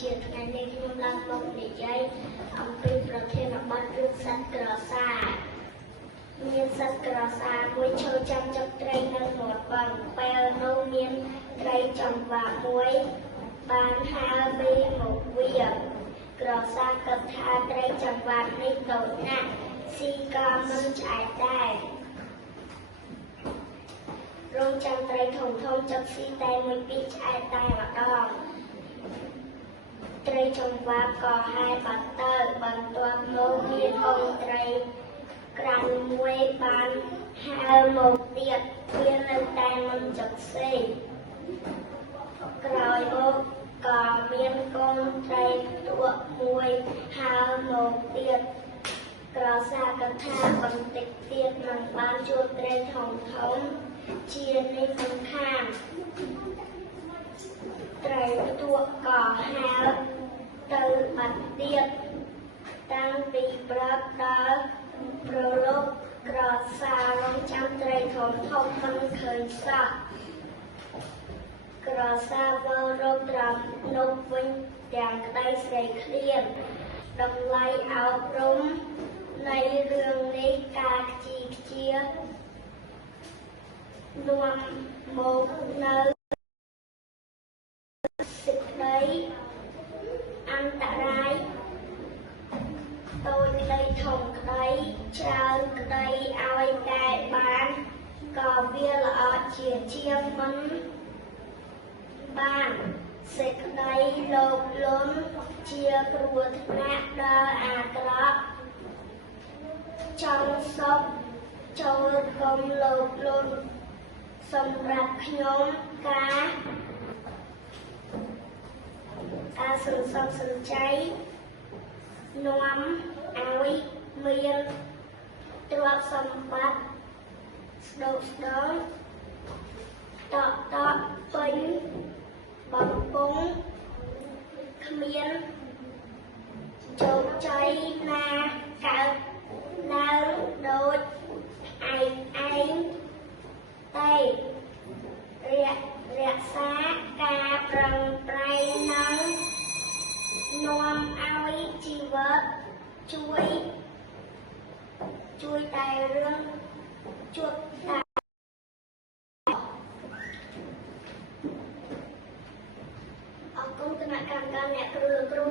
ជាថ្ងៃនេះខ្ញុំឡើងមកនិយាយអំពីប្រធានបទរឿងសត្វក្រសាមានសត្វក្រសាមួយឈរចាំចុកត្រីនៅមាត់បឹងពេលនោះមានត្រីចង្វាក់មួយបានហើរពីមកវាក្រសាគិតថាត្រីចង្វាក់នេះតូចណាស់ស៊ីក៏មិនឆ្អែតដែររងចាំត្រីធំចុកស៊ីតែមួយពីរឆ្អែតតែម្ដងត្រីចង្វាក់ក៏ហែបាត់ទៅបន្ទាប់មកមានអង្គត្រីក្រាន់មួយបានហើរមកទៀតវានៅតែមិនចុកស៊ីក្រោយមកក៏មានកូនត្រីទួមួយហើរមកទៀតក្រសាគិតថាបន្តិចទៀតនឹងបានជួបត្រីធំជានេះសំខាន់ត្រីទួក៏ហើរទៅបាត់ទៀតតាំងពីព្រឹកដល់ប្រឡប់ក្រសារងចាំត្រីធំមិនឃើញសោះក្រសាវិលរកត្រង់នោះវិញទាំងក្តីស្រេកឃ្លានតម្លៃអប់រំនៃរឿងនេះការខ្ជីខ្ជានាំមកនៅសេចក្តីអន្តរាយតូចក្តីធំក្តីច្រើនក្តីឲ្យតែបានក៏វាល្អជាងមិនបានសេចក្តីលោភលន់ជាគ្រោះថ្នាក់ដល់អាក្រក់ចង់សុខចូលកុំលោភលន់សម្រាប់ខ្ញុំការសន្សំសំចៃនាំឲ្យមានទ្រព្យសម្បត្តិស្ដុកស្ដម្ភតពេញបំពង់គ្មានជោគជ័យណាកើតឡើងដូចឯងតែរក្សាការប្រឹងប្រែងនឹងនាំឲ្យជីវិតជួយតែរឿងជួបតែអរគុណគណៈកម្មការអ្នកគ្រូ